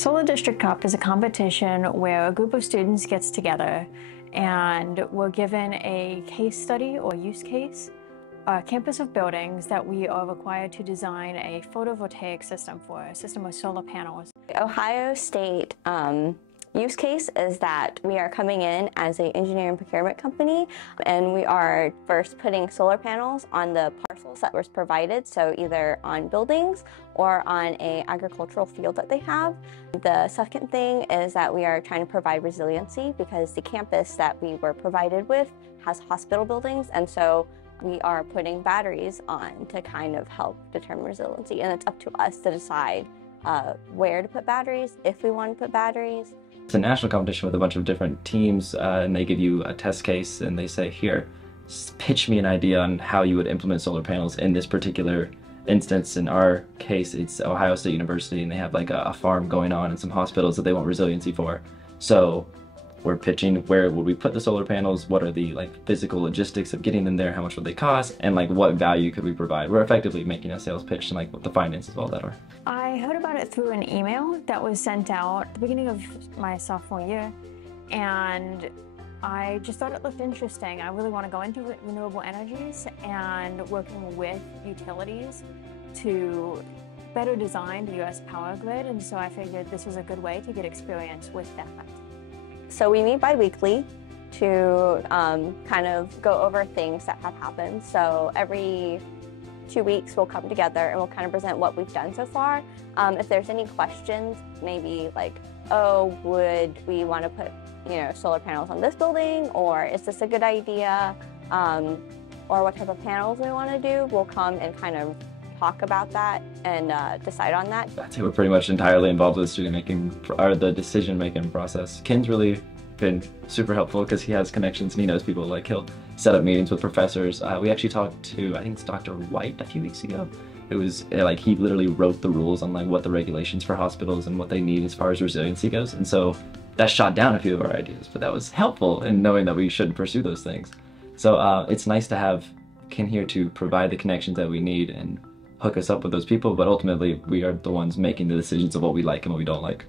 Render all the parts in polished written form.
Solar District Cup is a competition where a group of students gets together and we're given a case study or use case, a campus of buildings that we are required to design a photovoltaic system for, a system of solar panels. Ohio State use case is that we are coming in as an engineering procurement company, and we are first putting solar panels on the parcels that was provided, so either on buildings or on an agricultural field that they have. The second thing is that we are trying to provide resiliency because the campus that we were provided with has hospital buildings, and so we are putting batteries on to kind of help determine resiliency, and it's up to us to decide where to put batteries, if we want to put batteries. It's a national competition with a bunch of different teams, and they give you a test case and they say, here, pitch me an idea on how you would implement solar panels in this particular instance. In our case, it's Ohio State University, and they have like a farm going on and some hospitals that they want resiliency for. So we're pitching, where would we put the solar panels, what are the physical logistics of getting them there, how much would they cost, and what value could we provide. We're effectively making a sales pitch and what the finances of all that are. I heard about it through an email that was sent out at the beginning of my sophomore year, and I just thought it looked interesting. I really want to go into renewable energies and working with utilities to better design the US power grid, and so I figured this was a good way to get experience with that. So we meet bi-weekly to kind of go over things that have happened. So every 2 weeks we'll come together and we'll kind of present what we've done so far. If there's any questions, maybe oh, would we want to put solar panels on this building, or is this a good idea, or what type of panels we want to do, we'll come and kind of talk about that and decide on that. I'd say we're pretty much entirely involved with the decision-making process. Ken's really been super helpful because he has connections and he knows people. He'll set up meetings with professors. We actually talked to, I think it's Dr. White a few weeks ago. It was he literally wrote the rules on what the regulations for hospitals and what they need as far as resiliency goes. And so that shot down a few of our ideas, but that was helpful in knowing that we should pursue those things. So it's nice to have Ken here to provide the connections that we need and hook us up with those people, but ultimately we are the ones making the decisions of what we like and what we don't like.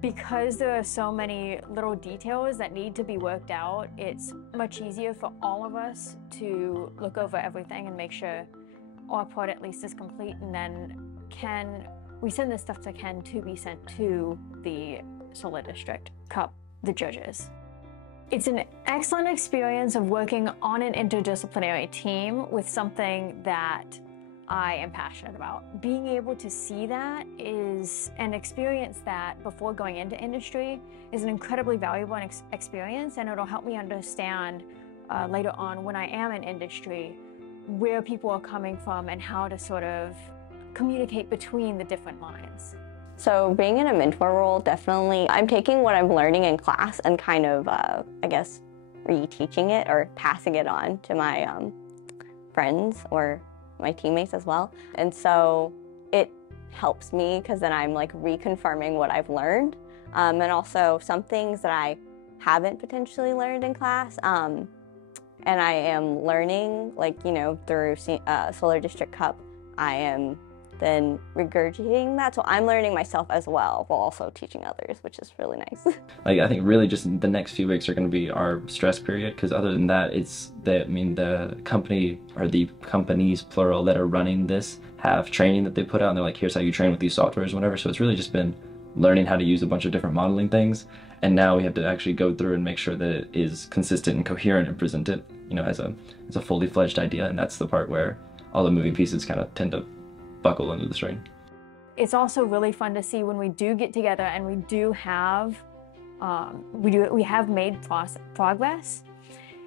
Because there are so many little details that need to be worked out, it's much easier for all of us to look over everything and make sure our part at least is complete, and then we send this stuff to Ken to be sent to the Solar District Cup, the judges. It's an excellent experience of working on an interdisciplinary team with something that I am passionate about. Being able to see that and experience that before going into industry is an incredibly valuable experience, and it'll help me understand later on when I am in industry where people are coming from and how to sort of communicate between the different lines. So being in a mentor role, definitely, I'm taking what I'm learning in class and kind of, I guess, reteaching it or passing it on to my friends or my teammates as well. And so it helps me because then I'm reconfirming what I've learned, and also some things that I haven't potentially learned in class, and I am learning through Solar District Cup. I am then regurgitating that, so I'm learning myself as well while also teaching others, which is really nice. I think really just the next few weeks are going to be our stress period, because other than that, the company, or the companies plural, that are running this have training that they put out, and they're here's how you train with these softwares and whatever. So it's really just been learning how to use a bunch of different modeling things, and now we have to actually go through and make sure that it is consistent and coherent and present it as a fully fledged idea, and that's the part where all the moving pieces kind of tend to buckle under the strain. It's also really fun to see when we do get together and we do have we have made progress.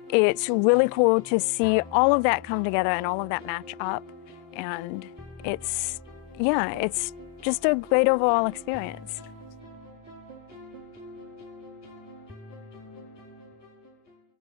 It's really cool to see all of that come together and all of that match up, and it's just a great overall experience.